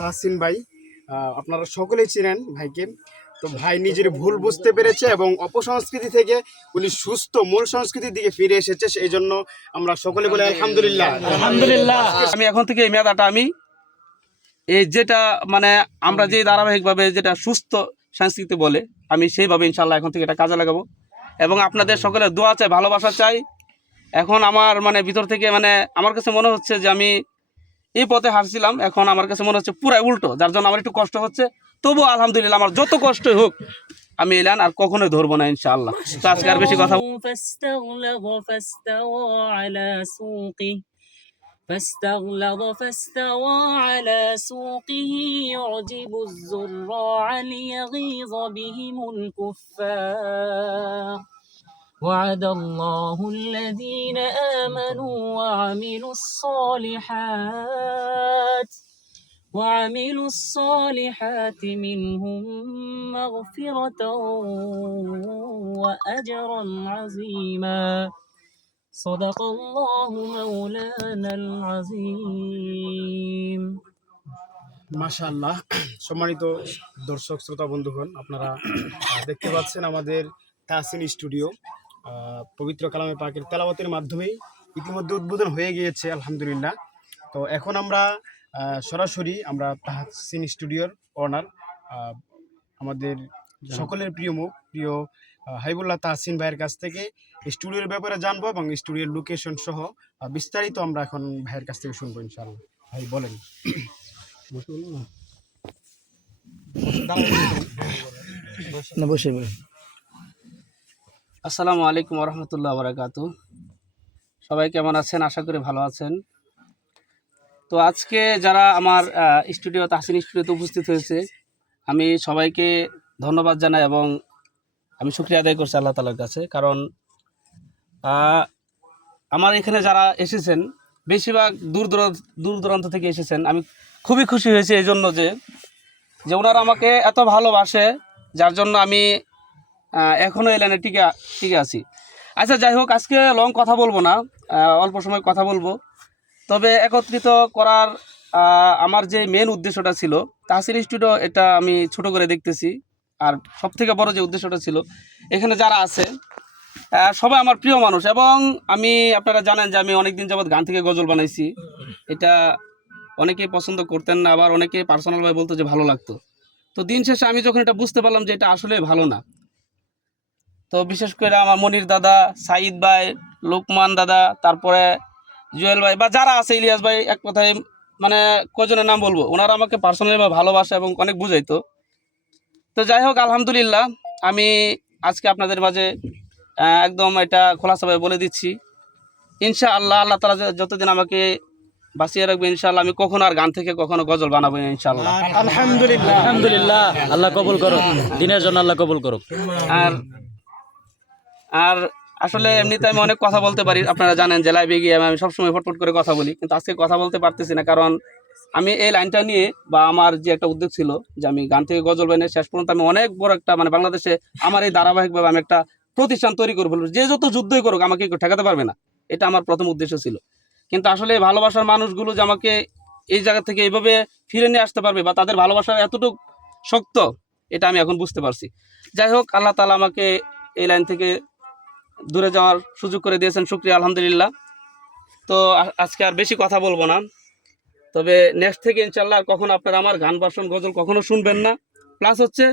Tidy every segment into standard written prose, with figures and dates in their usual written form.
তাহসিন ভাই, আপনারা সকলেই চিনেন ভাইকে। তো ভাই নিজের ভুল বুঝতে পেরেছে এবং অপসংস্কৃতি থেকে উনি সুস্থ মূল সংস্কৃতির দিকে ফিরে এসেছে। এই জন্য আমরা সকলে বলি আলহামদুলিল্লাহ। আলহামদুলিল্লাহ। আমি এখন থেকে এই মেয়াদাটা আমি এই যেটা মানে আমরা যে ধারাবাহিকভাবে যেটা সুস্থ সংস্কৃতি বলে আমি সেইভাবে ইনশাল্লাহ এখন থেকে এটা কাজে লাগাবো এবং আপনাদের সকলের দোয়া চাই, ভালোবাসা চাই। এখন আমার মানে ভিতর থেকে মানে আমার কাছে মনে হচ্ছে যে আমি এই পথে হারছিলাম, এখন আমার কাছে মনে হচ্ছে পুরাই উল্টো, যার জন্য আমার একটু কষ্ট হচ্ছে। তবুও আলহামদুলিল্লাহ আমার যত কষ্টই হোক আমি এলান আর কখনোই ধরবো না ইনশাআল্লাহ। তো আজকে আর বেশি কথা فاستوى على سوقه يعجب الزراع ليغيظ بهم الكفار وعد الله الذين آمنوا وعملوا الصالحات منهم مغفرة وأجرا عظيما صدق الله مولانا العظيم। মাশাআল্লাহ। সম্মানিত দর্শক শ্রোতা বন্ধুগণ, আপনারা দেখতে পাচ্ছেন আমাদের তাহসিন স্টুডিও পবিত্র কালামে পাকের তেলাওয়াতের মাধ্যমেই ইতিমধ্যে উদ্বোধন হয়ে গিয়েছে আলহামদুলিল্লাহ। তো এখন আমরা সরাসরি আমরা তাহসিন স্টুডিওর ওনার আমাদের সকলের প্রিয় মুখ প্রিয় হাবিবুল্লাহ তাহসিন ভাইয়ের কাছ থেকে স্টুডিওর ব্যাপারে জানবো এবং স্টুডিওর লোকেশন সহ বিস্তারিত আমরা এখন ভাইয়ের কাছ থেকে শুনবো ইনশাআল্লাহ। ভাই বলেন। আসসালামু আলাইকুম রহমতুল্লাহ বারাকাতু। সবাই কেমন আছেন? আশা করি ভালো আছেন। তো আজকে যারা আমার স্টুডিও তাহসিন স্টুডিওতে উপস্থিত হয়েছে আমি সবাইকে ধন্যবাদ জানাই এবং আমি শুকরিয়া আদায় করছি আল্লাহ তাআলার কাছে। কারণ আমার এখানে যারা এসেছেন বেশিরভাগ দূর দূরান্ত থেকে এসেছেন। আমি খুবই খুশি হয়েছি এই জন্য যে ওনারা আমাকে এত ভালোবাসে, যার জন্য আমি এখনও এই লাইনে টিকে আছি। আচ্ছা, যাই হোক, আজকে লং কথা বলবো না, অল্প সময় কথা বলবো। তবে একত্রিত করার আমার যে মেন উদ্দেশ্যটা ছিল তাহসিন স্টুডিও, এটা আমি ছোট করে দেখতেছি। আর সবথেকে বড় যে উদ্দেশ্যটা ছিল, এখানে যারা আছে সবাই আমার প্রিয় মানুষ এবং আমি আপনারা জানেন যে আমি অনেক দিন যাবৎ গান থেকে গজল বানাইছি। এটা অনেকেই পছন্দ করতেন না, আবার অনেকে পার্সোনালভাবে বলতো যে ভালো লাগতো। তো দিন শেষে আমি যখন এটা বুঝতে পারলাম যে এটা আসলে ভালো না, তো বিশেষ করে আমার মনির দাদা, সাইদ ভাই, লোকমান দাদা, তারপরে জুয়েল ভাই বা যারা আছে, ইলিয়াস ভাই, এক কথায় মানে কজনের নাম বলবো, ওনারা আমাকে পার্সোনালি ভালোবাসে এবং অনেক বুঝাইতো। তো যাই হোক, আলহামদুলিল্লাহ আমি আজকে আপনাদের মাঝে একদম এটা খোলাসাভাবে বলে দিচ্ছি, ইনশাআল্লাহ আল্লাহ তাআলা যতদিন আমাকে বাঁচিয়ে রাখবে ইনশাআল্লাহ আমি কখনো আর গান থেকে কখনো গজল বানাবো না ইনশাআল্লাহ। আলহামদুলিল্লাহ। আলহামদুলিল্লাহ। আল্লাহ কবুল করুক, দিনের জন্য আল্লাহ কবুল করুক। আর আসলে এমনিতে আমি অনেক কথা বলতে পারি, আপনারা জানেন যে লাইভে গিয়ে আমি সবসময় ফটফট করে কথা বলি, কিন্তু আজকে কথা বলতে পারতেছি না। কারণ আমি এই লাইনটা নিয়ে বা আমার যে একটা উদ্যোগ ছিল যে আমি গান থেকে গজল বানিয়ে শেষ পর্যন্ত আমি অনেক বড় একটা মানে বাংলাদেশে আমার এই ধারাবাহিকভাবে আমি একটা প্রতিষ্ঠান তৈরি করে ফেলবো, যে যত যুদ্ধই করুক আমাকে কেউ ঠেকাতে পারবে না। এটা আমার প্রথম উদ্দেশ্য ছিল। কিন্তু আসলে ভালোবাসার মানুষগুলো যে আমাকে এই জায়গা থেকে এইভাবে ফিরে নিয়ে আসতে পারবে বা তাদের ভালোবাসার এতটুকু শক্ত, এটা আমি এখন বুঝতে পারছি। যাই হোক, আল্লাহ তাআলা আমাকে এই লাইন থেকে দূরে যাওয়ার সুযোগ করে দিয়েছেন, শুকরিয়া আলহামদুলিল্লাহ। তো আজকে আর বেশি কথা বলবো না, তবে নেক্সট থেকে ইনশাআল্লাহ কখনো আপনারা আমার গান ভার্সন গজল কখনো শুনবেন না। প্লাস হচ্ছে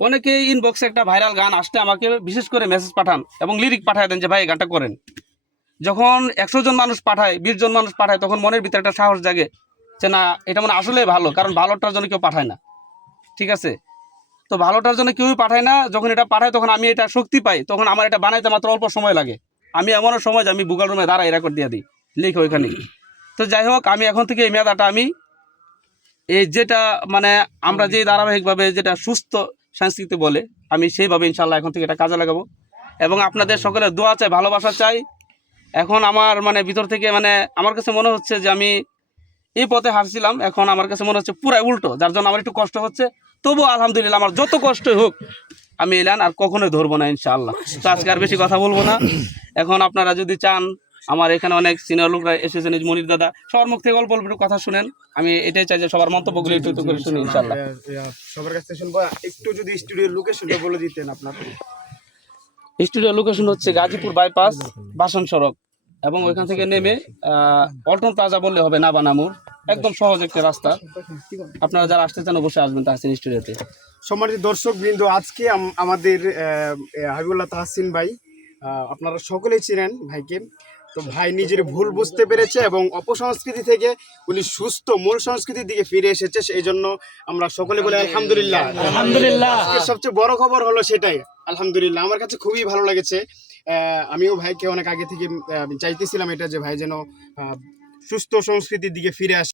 অনেকেই ইনবক্সে একটা ভাইরাল গান আসতে আমাকে বিশেষ করে মেসেজ পাঠান এবং লিরিক পাঠায় দেন যে ভাই এই গানটা করেন। যখন 100 জন মানুষ পাঠায়, 20 জন মানুষ পাঠায়, তখন মনের ভিতরে একটা সাহস জাগে যে না, এটা মানে আসলেই ভালো, কারণ ভালোটার জন্য কেউ পাঠায় না। ঠিক আছে, তো ভালোটার জন্য কেউই পাঠায় না। যখন এটা পাঠায় তখন আমি এটা শক্তি পাই, তখন আমার এটা বানাইতে মাত্র অল্প সময় লাগে। আমি এমনও সময় যে আমি গুগল রুমে দাঁড়াই রেকর্ড দিয়ে দিই, লিখ ওইখানে। তো যাই হোক, আমি এখন থেকে এই মেয়াদাটা আমি এই যেটা মানে আমরা যে ধারাবাহিকভাবে যেটা সুস্থ সংস্কৃতি বলে আমি সেইভাবে ইনশাআল্লাহ এখন থেকে এটা কাজে লাগাবো এবং আপনাদের সকলের দোয়া চাই, ভালোবাসা চাই। এখন আমার মানে ভিতর থেকে মানে আমার কাছে মনে হচ্ছে যে আমি এই পথে হারছিলাম, এখন আমার কাছে মনে হচ্ছে পুরাই উল্টো, যার জন্য আমার একটু কষ্ট হচ্ছে। তবুও আলহামদুলিল্লাহ আমার যত কষ্টই হোক আমি এলান আর কখনোই ধরবো না ইনশাআল্লাহ। তো আজকে আর বেশি কথা বলবো না। এখন আপনারা যদি চান আমার এখানে অনেক সিনিয়র লোকরা এসেছেন, এই যে মনির দাদা, সবার মুখ থেকে অল্প অল্প একটু কথা শুনেন। আমি এটাই চাই যে সবার মন্তব্যগুলো একটু একটু করে শুনি ইনশাল্লাহ। সবার কাছ থেকে শুনবো। একটু যদি স্টুডিওর লোকেশনটা বলে দিতেন আপনার। স্টুডিও লোকেশন হচ্ছে গাজীপুর বাইপাস বাসন সড়ক, এবং ওইখান থেকে নেমে পল্টন প্লাজা বললে হবে, না বানামুর, একদম সহজ একটা রাস্তা। আপনারা যারা আসতে চান অবশ্যই আসবেন তাহসিন স্টুডিওতে। সম্মানিত দর্শক বৃন্দ, আজকে আমাদের হাবিবুল্লাহ তাহসিন ভাই, আপনারা সকলেই চিনেন ভাইকে। তো ভাই নিজের ভুল বুঝতে পেরেছে এবং অপসংস্কৃতি থেকে উনি সুস্থ মূল সংস্কৃতির দিকে ফিরে এসেছে। এই জন্য আমরা সকলে বলে আলহামদুলিল্লাহ। আলহামদুলিল্লাহ। সবচেয়ে বড় খবর হলো সেটাই, আলহামদুলিল্লাহ। আমার কাছে খুবই ভালো লেগেছে। আমিও ভাইকে অনেক আগে থেকে আমি চাইতেছিলাম এটা, যে ভাই যেন সুস্থ সংস্কৃতির দিকে ফিরে আসে।